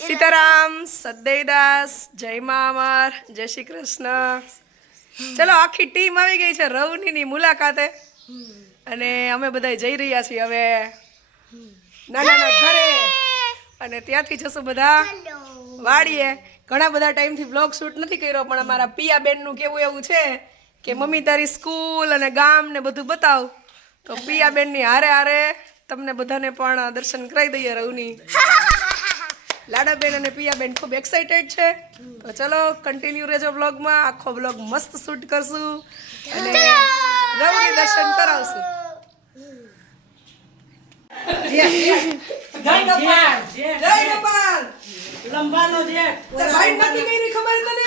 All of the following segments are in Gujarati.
સીતારામ, સદૈદાસ, જય મા અમર, જય શ્રી કૃષ્ણ. ચલો આખી ટીમ આવી ગઈ છે રવનીની મુલાકાતે અને અમે બધા જઈ રહ્યા છીએ હવે નાનાના ઘરે અને ત્યાંથી જશું બધા વાડીએ. ઘણા બધા ટાઈમથી વ્લોગ શૂટ નથી કર્યો પણ અમારા પિયા બેનનું કેવું એવું છે કે મમ્મી તારી સ્કૂલ અને ગામ ને બધું બતાવ, તો પિયા બેનની હારે હારે તમને બધાને પણ દર્શન કરાવી દઈએ. રવની, લાડાબેન અને પિયાબેન ખૂબ એક્સાઇટેડ છે, તો ચલો કન્ટિન્યુ રહેજો વ્લોગમાં. આખો વ્લોગ મસ્ત શૂટ કરશું અને રવની દર્શન કરાવશું. જય ગોપાલ, જય ગોપાલ. લંબાનો જે ભાઈ નક્કી કઈ ખબર તને?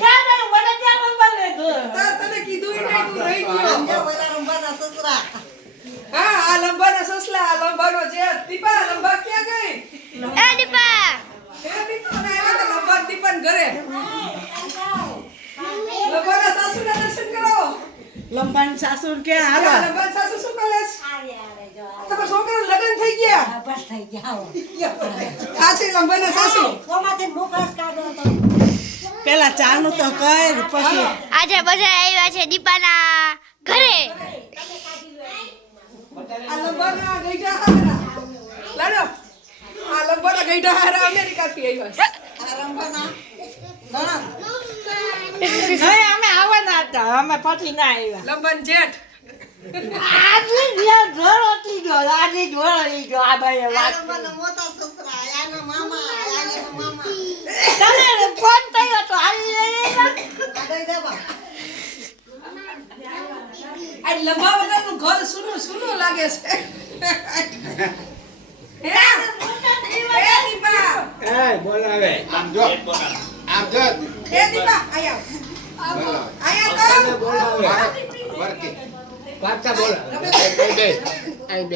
ક્યાં ગયો મને ક્યાં લંબા લેતો તને કીધું નહીં, તું રહી ગયો. ઓલા લંબાના સસરા હા, આ લંબાના સસલા, આ લંબાનો જે દીપા. લંબા ક્યાં ગઈ? એ દીપા લંબા દીપન ઘરે. લંબાના સાસુના દર્શન કરાવો. લંબાન સાસુ કે હાલો લંબા સાસુ શું કરે છે? તમારા છોકરાના લગ્ન થઈ ગયા? બસ થઈ ગયા આ છે લંબાના સાસુ. કોમાંથી મુખસ કાઢો તો પેલા ચાનું તો કર પછી આજે બધા આવ્યા છે દીપાના ઘરે. આ લંબાના ગઈઢા હારા. લાડો, આ લંબાના ગઈઢા હારા અમેરિકાથી આવ્યા છે. આ લંબાના નહીં અમે આવવાના હતા, અમે પછી ના આવ્યા. લંબન જેઠ. આજે જ્યાં જોરોતી જો આજે જોરોતી જો આ ભાઈ વાત મોટા સસરા આના મામા તને ફોન થયો તો હાલી લઈ આ દઈ દેવા. આ લંબા વગરનું ઘર સુનું સુનું લાગે છે. હે દીપા, એ બોલાવે આમ જો હે દીપા આયા આયા તો બોલાવે વર્કે પાછા બોલાવે આઈ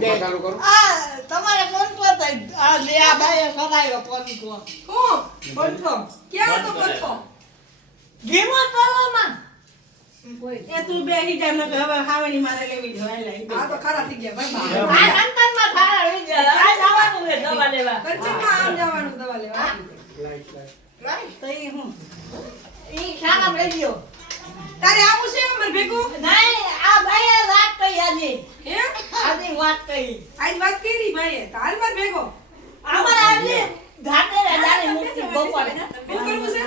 દે ચાલુ કરો. આ તમારે ફોન પર આ લે આ ભાઈ કરાયો ફોન કો હું ફોન કો ક્યાં તો પથો ગેમો કરવામાં એ તું બેહી જા ને હવે ખાવાની મારે લેવી જોઈએ લઈ આ તો ખરા થઈ ગયા ભાઈ. આ અંતરમાં ખારા રહી જાય આ જવાનું છે દવા લેવા કંચનમાં આમ જવાનું દવા લેવા. તો ઈ હું ઈ ખાના લઈ ગયો તારે આવું છે અમાર ભેગું? નહીં આ ભાઈએ વાત કહી આજે હે આજે વાત કહી આજ વાત કરી ભાઈએ, તો હાલ માર ભેગો. અમાર આજે ધાતે રાજાની મુક્તિ ગોપાલ શું કરવું છે?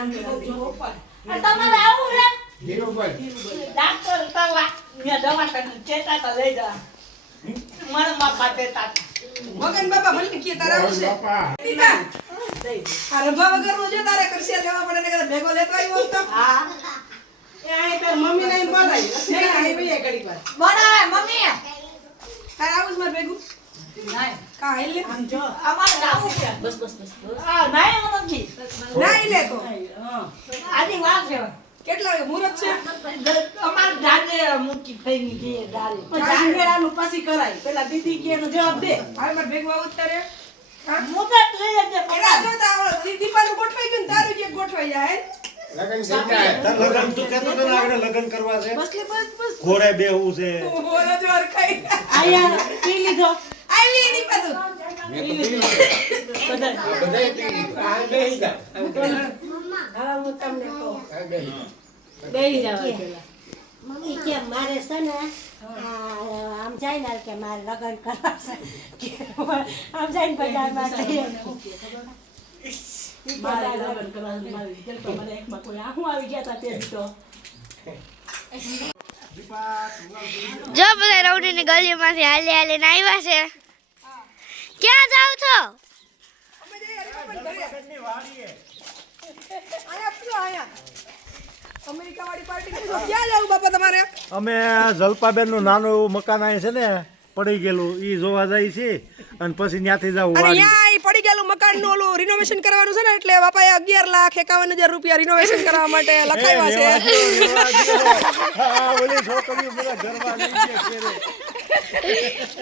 આ તમારે આવું છે ધીરુભાઈ ડાક્ટર કરવા મે દવા ચેતા તો લઈ જા મારા બાપા દેતા મગન બાપા ભલે કે તારા આવું છે. બાપા દીપા, આ રભા વગરનું છે તારે કરશે લેવા પડે ને કદાચ ભેગો લેતો આવ્યો હોત તો. હા એ આય તાર મમ્મી ને બોલાય. નહીં આય ભઈએ ઘડીક વાર. બોલાવે મમ્મી તારે આવું છે માર ભેગું? નહીં કા હેલ લે. આમ જો અમારે આવું છે બસ આ નહીં હું નથી ના ઈ લે તો. આજે વાત છે કેટલા વાગે મુહૂર્ત છે? અમાર દાદે મુક્તિ થઈ ગઈ છે દાદી જાંગેરાનું પછી કરાય પેલા દીદી કે એનો જવાબ દે હવે માર ભેગું આવું જ તારે. હા મોટા થઈ જશે એના જો તાવ દીપાનું ગોઠવાઈ ગયું ને તારું જે ગોઠવાઈ જાય. લગન થઈ જાય. લગન તું કહેતો તો ને આપણે લગન કરવા છે બસ બસ ઘોડે બેહવું છે બોલો જો અરખાઈ. આયા પી લીધો આવી એની પાછું. મેં તો પી લીધું. આ બધાય પી લીધું. આ બેહી જા. હા હું તમને કહું. આ બેહી જા. બેહી જાવ પેલા મમ્મી કે મારે છે ને આમ જાય ને કે મારે લગ્ન કરવા છે કે આમ જાય ને બજારમાં જઈએ મારે લગન કરવાનું મારી દિલ તો મને એકમાં કોઈ આહું આવી ગયા તા તે તો જો બધા રવડીની ગલીમાંથી હાલે હાલીને આવ્યા છે. ક્યાં જાવ છો? અમે જઈએ હરિભાઈ ઘરે. આયા પીઓ આયા. અમેરિકા વાળી પાર્ટી કરી દો. ક્યાં જાવું બાપા તમારે? અમે જલપાબેન નું નાનું એવું મકાન અહીં છે ને પડી ગયેલું ઈ જોવા જાય છે અને પછી ત્યાંથી જવું અને વાડી અહીંયા ઈ પડી ગયેલું મકાનનું ઓલું રિનોવેશન કરવાનું છે ને એટલે બાપાએ 11,51,000 રૂપિયા રિનોવેશન કરવા માટે લખાવ્યા છે. હા ઓલી છોકરીઓ બધા ઘરમાં લઈ ગયા છે રે.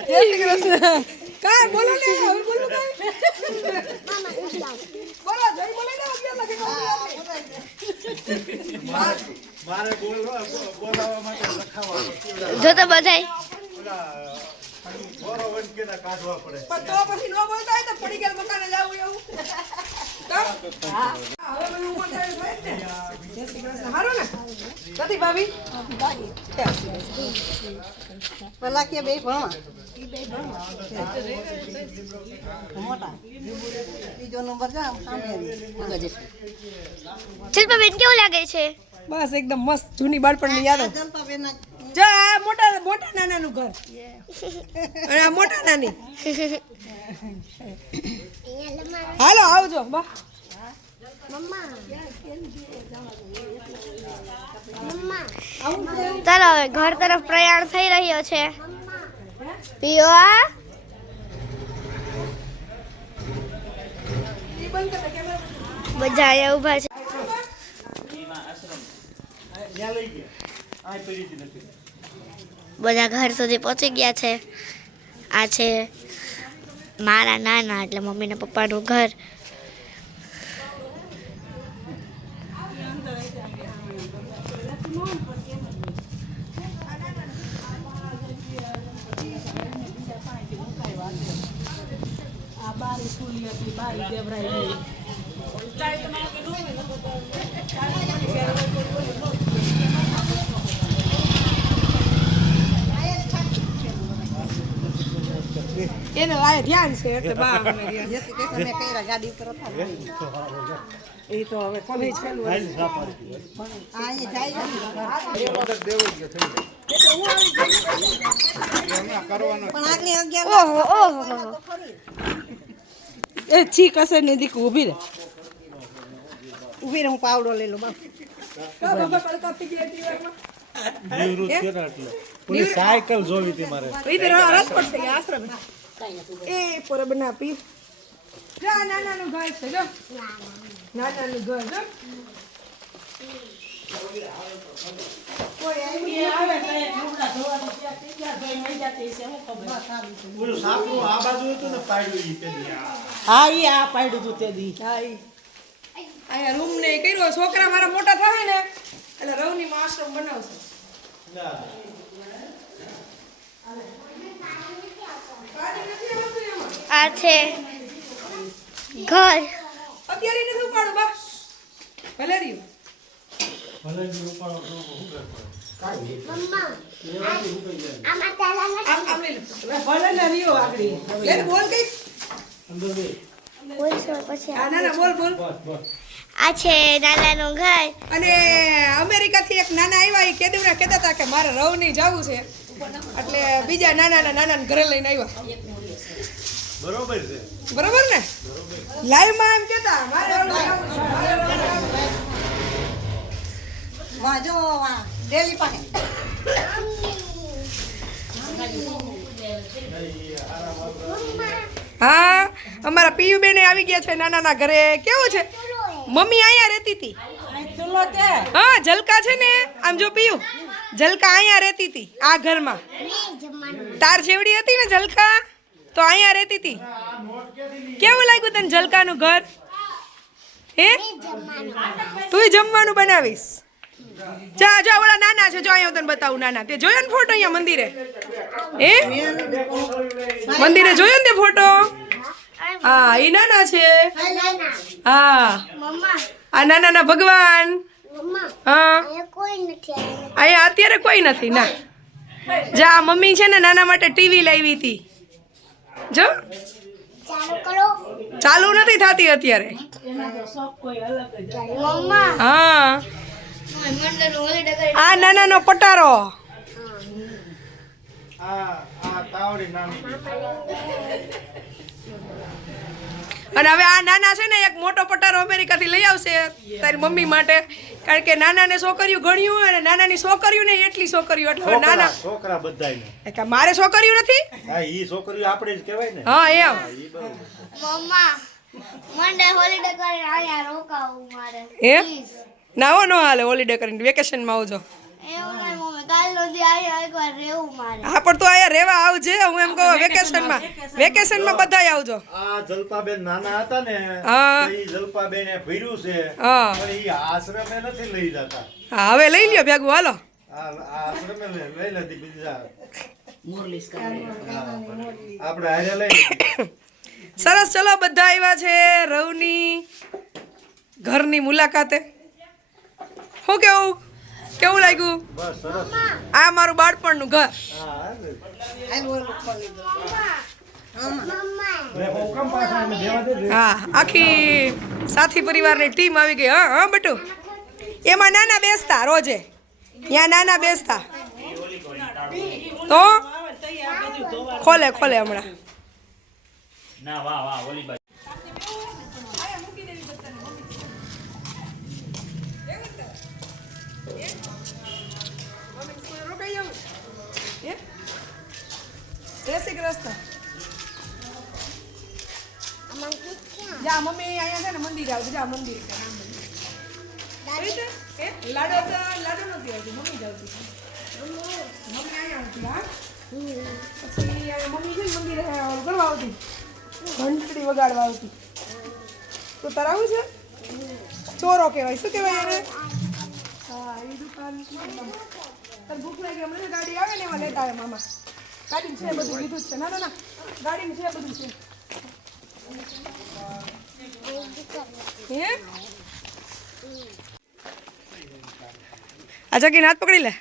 જય શ્રી કૃષ્ણ. કાય બોલો ને હવે બોલો કાય. બોલો જય બોલાઈ દો 11,51,000. મારે બોલાવવા માટે લખાવવાનું જો તો બધાય ઓલા બોરો વંકેના કાઢવા પડે પણ તો પછી ન બોલતા હોય તો પડી ગયેલ મકાન જ હવે બધું મોટા થાય જ ને. જય શ્રી કૃષ્ણ. હારું ને? નથી ભાભી? પેલા કે બે ભણવા મોટા બીજો નંબર જા શિલ્પાબેન કેવું લાગે છે? બસ એકદમ મસ્ત જૂની બાળપણની યાદો. જલપાબેન જો આ મોટા મોટા નાનાનું ઘર અને આ મોટા નાની. હાલો આવજો બા. ચાલો હવે ઘર તરફ પ્રયાણ થઈ રહ્યો છે. પિયુઆ બધા અહીંયા ઊભા છે. બધા ઘર સુધી પહોંચી ગયા છે. આ છે મારા નાના એટલે મમ્મી ને પપ્પાનું ઘર. એનો આ ધ્યાન છે એટલે બા અમે રહ્યા. જે કે તમે કઈરા ગાડી ઉપર હતા એ તો હવે કોલેજ ચાલુ હશે. આ અહીં જાય પણ આગલી 11 ઓહો ઓહો એ છી કસે ની દીક ઊભી રહે હું પાવડો લઈ લઉં બાપ બાબા પડતા પી ગયા દીવારમાં. નિવૃત્ત છે ને એટલે પેલી સાયકલ જોવી હતી મારે. ઈ તો રાત પડશે કે આશ્રમ એ પર બનાપી. જા નાનાનું ઘર છે જો. નાનાનું ઘર જો. પેલું સાપનું આ બાજુ હતું ને પાડ્યું ઈ પેલી હા ઈ આ પાડ્યું તું તે દી હા ઈ. અહીંયા રૂમ ને કર્યો છોકરા મારા મોટા થાય ને એટલે રવની માં આશ્રમ બનાવશે. આ છે ઘર. અત્યારે નથી ઉપાડો બા. ભલે રહ્યું. આમ લઈ લો. ભલે ને રહ્યો આગળી લે બોલ કઈ. પછી ના ના બોલ બોલ. આ છે નાનાનું ઘર. અને અમેરિકાથી એક નાના આવ્યા એ કેદુના કહેતા હતા કે મારે રવની જવું છે એટલે બીજા નાના ઘરે લઈને આવ્યા. બરોબર છે. બરોબર ને? લાઈવ માં એમ કહેતા મારે વાં જો વાં ડેલી પાસે હા અમારા પિયુ બેને આવી ગયા છે નાના ઘરે. કેવું છે? મમ્મી અહીંયા રહેતી હતી. ચૂલો કે હા જલકા છે ને આમ જો પિયુ જલકા અહીંયા રહેતી હતી આ ઘરમાં. તાર જેવડી હતી ને જલકા તો અહીંયા રહેતી હતી. કેવું લાગ્યું તને જલકાનું ઘર? હે તું જમવાનું બનાવીશ? જા જો ઓલા નાના છે જો અહીંયા હું તને બતાવું. નાના તે જોયો ને ફોટો અહીંયા મંદિરે? હે મંદિરે જોયો ને તે ફોટો? હા એ નાના છે. હા આ નાના ભગવાન. હા અહીંયા અત્યારે કોઈ નથી ના. જા મમ્મી છે ને નાના માટે ટીવી લાવી હતી જો. ચાલુ નથી થતી અત્યારે. હા આ નાનાનો પટારો. આ તાવડી નાની. અને હવે આ નાના છે ને એક મોટો પટારો અમેરિકાથી લઈ આવશે તારી મમ્મી માટે. કારણ કે નાનાને છોકરીઓ ગણ્યું અને નાનાની છોકરીઓ ને એટલી છોકરીઓ એટલે હવે નાના છોકરા બધાય કે મારે છોકરીઓ નથી. હા ઈ છોકરીઓ આપણે જ કહેવાય ને. હા એમ ઈ બરોબર. મમ્મા મંડે હોલિડે કરીને અહીંયા રોકાવું મારે. એમ ના હો નો હાલે. હોલિડે કરીને વેકેશનમાં આવજો. એવું નહીં મમ્મી કાલ સુધી અહીંયા એકવાર રહેવું મારે. હા પણ તું અહીંયા રહેવા આવજે. હું એમ કહું વેકેશનમાં બધાય આવજો. આ જલપાબેન નાના હતા ને હા. તો ઈ જલપાબેને ભર્યું છે હા પણ ઈ આશ્રમે નથી લઈ જતા. હા હવે લઈ લ્યો ભેગું હાલો. આ આશ્રમે લઈ લેતી બીજા આપણે હારે લઈ. સરસ ચલો બધા આવ્યા છે. રવની ઘરની મુલાકાતે. શું કેવું લાગ્યું? બસ સરસ. આ મારું બાળપણનું ઘર. હા, આખી સાથી પરિવારની ટીમ આવી ગઈ. હા હા બટુ, એમાં નાના બેસતા રોજે, ત્યાં નાના બેસતા તો ખોલે હમણાં. ના વાહ વાહ ઓલી બાજુ જય શ્રી કૃષ્ણ. જા મમ્મી અહીંયા છે ને મંદિર આવું. જા મંદિર લાડો નથી આવતી, મમ્મી જ આવતી. મમ્મી અહીંયા આવતી. હા પછી મમ્મી છે ને મંદિરે કરવા આવતી, ઘંટડી વગાડવા આવતી. તો તરાવું છે ચોરો કહેવાય. શું કહેવાય એને? હા એ દુકાન. તને ભૂખ લાગી હમણાં ગાડી આવે ને એમાં લેતા આવે મામા. ગાડીમાં છે બધું લીધું જ છે. ના ગાડીમાં છે બધું છે. આ જગીને હાથ પકડી લે.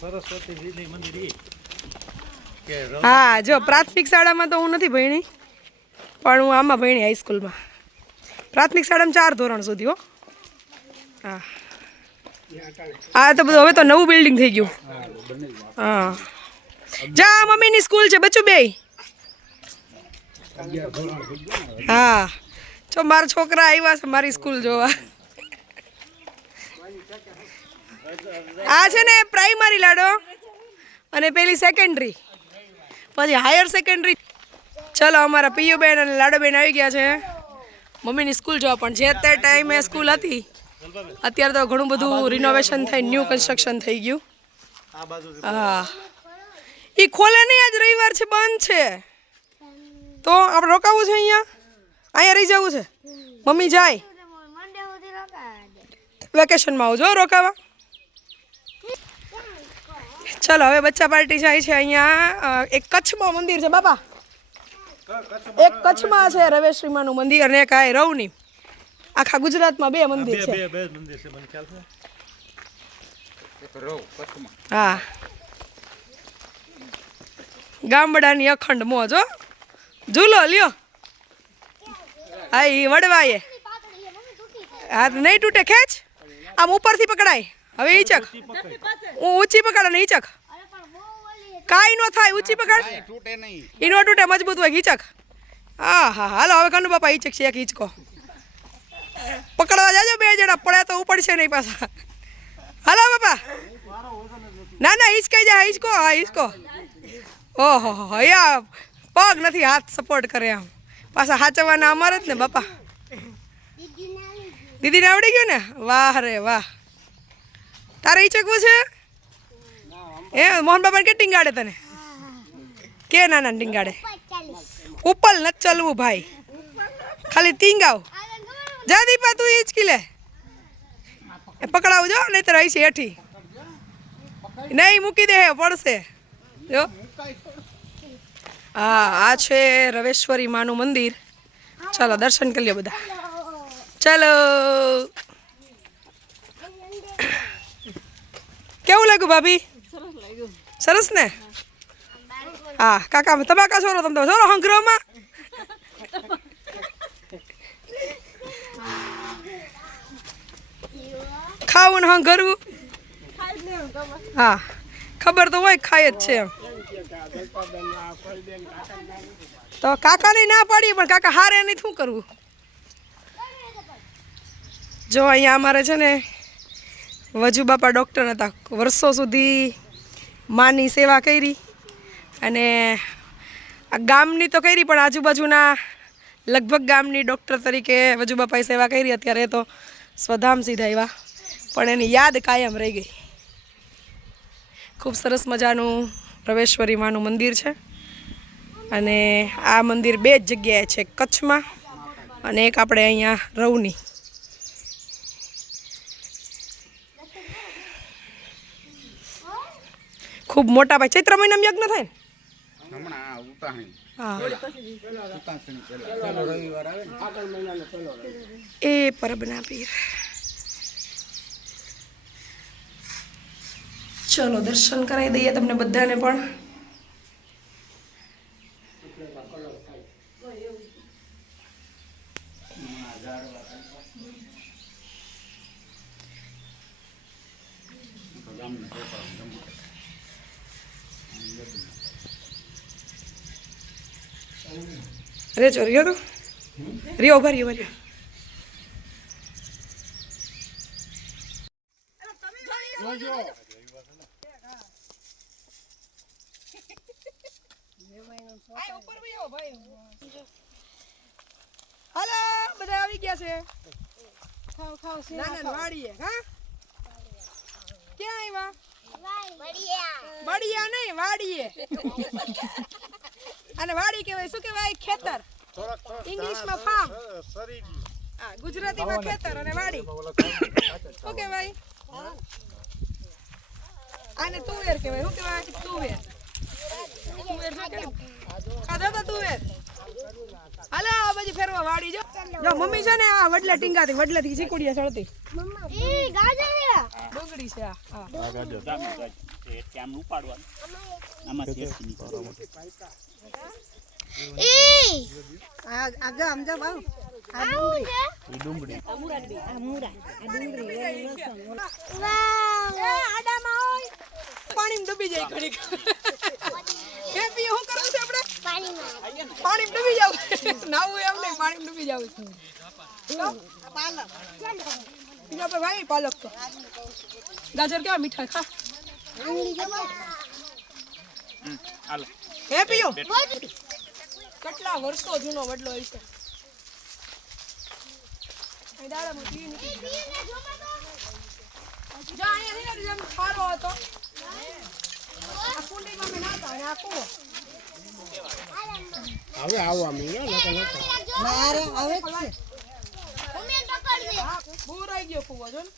સરસ્વતીજીની મંદિર ઈ કે હા જો પ્રાથમિક શાળામાં તો હું નથી ભણી, પણ હું આમાં ભણી હાઈસ્કૂલમાં. પ્રાથમિક શાળામાં 4 ધોરણ સુધી. હો હા, આ તો બધું હવે તો નવું બિલ્ડિંગ થઈ ગયું. હા, જા મમ્મીની સ્કૂલ છે બચ્ચું બે. હા જો મારા છોકરા આવ્યા છે મારી સ્કૂલ જોવા. આ છે ને પ્રાઇમરી લાડો અને પેલી સેકન્ડરી, પછી હાયર સેકન્ડરી. ચલો અમારા પિયુબેન અને લાડોબેન આવી ગયા છે મમ્મીની સ્કૂલ જોવા. પણ જે તે ટાઈમે સ્કૂલ હતી, અત્યારે તો ઘણું બધું રિનોવેશન થઈ, ન્યૂ કન્સ્ટ્રક્શન થઈ ગયું. હા એ ખોલે નહીં, આજ રવિવાર છે, બંધ છે. તો આપણે રોકાવું છે અહીંયા રહી જવું છે. મમ્મી જાય વેકેશનમાં આવજો રોકાવા. ચલો હવે બચ્ચા પાર્ટી જાય છે અહીંયા. એક કચ્છમાં મંદિર છે બાપા, એક કચ્છમાં છે રવેશ્રીમાનું મંદિર અને એક આ રવની. આખા ગુજરાતમાં 2 મંદિર છે. બે મંદિર છે, મને ખ્યાલ છે. હા, ગામડાની અખંડ મોજ. હો ઝૂલો લ્યો. હા એ વડવાએ. હા નહીં તૂટે, ખેંચ. આમ ઉપરથી પકડાય. હવે ઈચક હું ઊંચી પકડ અને ઈચક કાંઈ ન થાય. ઊંચી પકડ, ઈ નો તૂટે, મજબૂત હોય. ઈચક. હા હા હાલો હવે કનુ બાપા ઈચક છે. એક ઈચકો પકડવા જાજો, 2 જણા પડ્યા તો ઉપડશે નહીં પાછા. હાલો બાપા. ના હિંચકાઈ જાય. હિંચકો. હા હિંચકો. ઓહો યા પગ નથી, હાથ સપોર્ટ કરે આમ. પાછા હાચવાના અમારે જ ને બાપા. દીદીને આવડી ગયું ને? વાહ રે વાહ. તારે હિંચકવું છે એ? મોહન બાપાને કે ટીંગાડે તને? કે નાના ટીંગાડે? ઉપર નથી ચલવું ભાઈ, ખાલી ટીંગાવ. જા દીપા તું હિંચકી લે. એ પકડાવું જો, નહીં તો રહી છે હેઠી. નહીં મૂકી દે, પડશે જો. હા આ છે રવેશ્વરી માનું મંદિર. ચાલો દર્શન કરી લ્યો બધા. ચાલો. કેવું લાગ્યું ભાભી? સરસ ને? હા કાકા તમાકા છોરો, તમે તો છોરો હંગરોમાં. ખાવું ને હંગરવું. હા ખબર તો હોય, ખાય જ છે એમ. તો કાકાને ના પાડીએ, પણ કાકા હારે નહીં, શું કરવું. જો અહીંયા અમારે છે ને વજુ બાપા ડૉક્ટર હતા. વર્ષો સુધી માની સેવા કરી અને આ ગામની તો કરી, પણ આજુબાજુના લગભગ ગામની ડૉક્ટર તરીકે વજુ બાપાએ સેવા કરી. અત્યારે તો સ્વધામ સીધા આવ્યા, પણ એની યાદ કાયમ રહી ગઈ. ખૂબ સરસ મજાનું રવેશ્વરી માનું મંદિર છે અને આ મંદિર બે જ જગ્યાએ છે, કચ્છમાં અને એક આપણે અહીંયા રવની. ખૂબ મોટા ભાઈ ચૈત્ર મહિનામાં યજ્ઞ થાય ને હા એ પરબના પીર. ચલો દર્શન કરાવી દઈએ તમને બધાને પણ. રે ચો રિયો તો રિયો ઉભા રહ્યો રહ્યો. હાલો બધા આવી ગયા છે. ના ના વાડીએ. હા ક્યાં આવ્યા? બળિયા નહીં વાડીએ. અને વાડી કહેવાય શું કહેવાય? ખેતર. ઇંગ્લિશમાં ફાર્મ, હા ગુજરાતીમાં ખેતર અને વાડી શું કહેવાય? આને તુવેર કહેવાય. શું કહેવાય? તુવેર. તુવેર શું કહેવાય? ખાધા તો તુવેર. હાલો આ બાજુ ફેરવા વાડી જો. જો મમ્મી છે ને આ વડલા ટીંગાથી વડલાથી ચીકુડિયા ચડતી. ડુંગળી છે આ. હા આમ ઉપાડવાનું આમાંથી આગળ આમ જા બાઉ. ડુંગળી પાણીમાં ડૂબી જાય ઘડીક. હેપી હું કરું છું આપણે? પાણીમાં ડૂબી જાવ. નાવું એમ નહીં, પાણીમાં ડૂબી જાવ. બીજા પર ભાઈ પાલક તો ગાજર કેવા મીઠા ખા. હાલો હેપી કેટલા વર્ષો જૂનો વડલો હોય છે. અહીં દાડામાં પી નીકળી જાય. જો અહીંયા જેમ ખારો હતો આ કુંડીમાં મેં નાતા અને આ કૂવો. હવે આવવા માંડ્યો ને મારે હવે હા બુરાઈ ગયો કૂવો જો ને.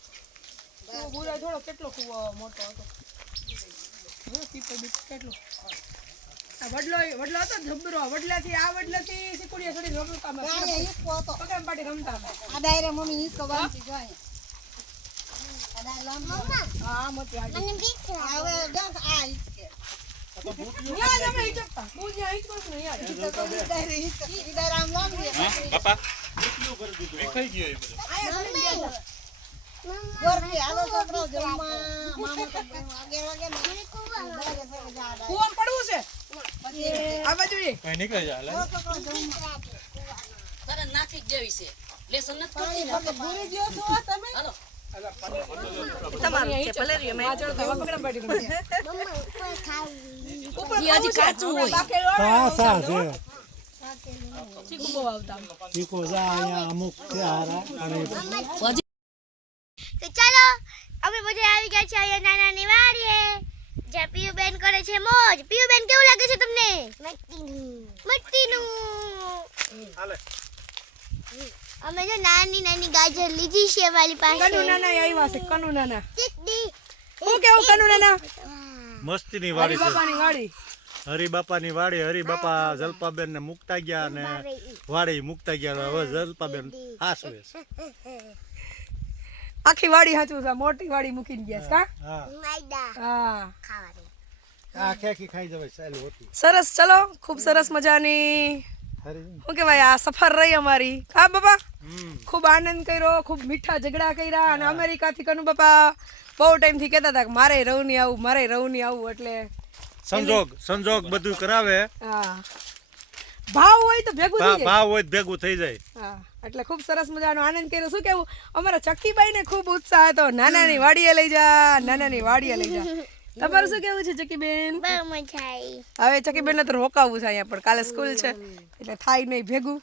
બુરાઈ થોડો કેટલો કૂવો મોટો હતો. કેટલો વડલો હતો જબરો. વડલાથી આ વડલાથી સિકુડિયા છોડી રમતા પકડમ પાટી રમતા. આ ડાયરે મમ્મી ઈસકો બાંધી જો અહીંયા. હા મોટી આજી હવે દેખ આ ઈસકે. ન્યા જમે ઈચકતા. હું જ્યાં ઈચકું છું ને યાર. ડાયરે ઈસકે. ઈ ડાયરે આમ લાંબી. બાપા ગોરથી હાલો છોકરો જમવા. મામા તો વાગે વાગે ને. કૂવામાં પડવું છે આ બાજુ એ. છોકરો જમવા. નાખી જ જેવી છે લેસન નથી પાણી ભલે ભૂરી ગયો છો તમે. તમારું છે ભલે રહ્યો મેં ચડતા પકડમ પાટી રમતા. ઉપર હજી કાચું હોય. કાસા છે ચીકુ બહુ આવતા. ચીકો જા અહીંયા અમુક છે હારા અને તો ચાલો અમે બધા આવી ગયા છે અહીંયા નાનાની વાડીએ જ્યાં પિયુબેન કરે છે મોજ. પિયુબેન કેવું લાગે છે તમને? મટ્ટીનું. અમે જો નાની નાની ગાજર લીધી છે વાલી પાસે. કનુ નાના આવ્યા છે. કનુ નાના ચીકડી. હું કેવું કનુ નાના? મસ્તીની વાડી છે. બાપાની વાડી. હરિબાપાની વાડી. હરિબાપા જલપાબેન ને મુકતા ગયા અને વાડી મુકતા ગયા. હવે જલપાબેન હાસવે છે. આખી વાડી હાચું છે. મોટી વાડી મૂકીને ગયા છે કા? હા માયદા હા ખાવાની. આ ખેખી ખાઈ જવાય ચાલુ હતી. સરસ. ચલો ખૂબ સરસ મજાની હરી શું કહેવાય આ સફર રહી અમારી. હા બાપા ખૂબ આનંદ કર્યો. ખૂબ મીઠા ઝઘડા કર્યા. અને અમેરિકાથી કનુ બાપા બહુ ટાઈમથી કહેતા હતા કે મારે રવની આવું, મારે રવની આવું. એટલે સંજોગ બધું કરાવે. હા ભાવ હોય તો ભેગું થઈ જાય. ભાવ હોય તો ભેગું થઈ જાય. હા એટલે ખૂબ સરસ મજાનો આનંદ કર્યો. શું કેવું અમારા ચક્કીબાઈને ખૂબ ઉત્સાહ હતો. નાનાની વાડીએ લઈ જા, નાનાની વાડીએ લઈ જા. તમારું શું કેવું છે ચક્કીબેન? બહુ મજા આવી. હવે ચક્કીબેનને તો રોકાવું છે અહીંયા પણ કાલે સ્કૂલ છે એટલે થાય નહીં ભેગું.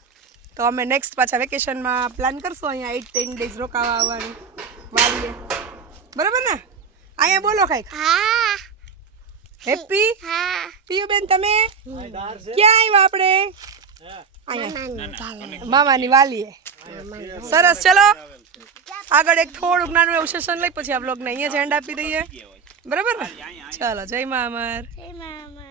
તો અમે નેક્સ્ટ પાછા વેકેશનમાં પ્લાન કરશું અહીંયા 8-10 ડેઝ રોકાવા આવવાનું વાડીએ. બરાબર ને? અહીંયા બોલો કાંઈક. હા હેપી હા પિયુબેન તમે ક્યાં આવ્યા આપણે મામાની વાલીએ સરસ ચલો આગળ એક થોડુંક નાનું એવું સેશન લઈ પછી આ બ્લોગને અહીંયા જ એન્ડ આપી દઈએ બરાબર ને ચાલો જય મા અમર જય મામા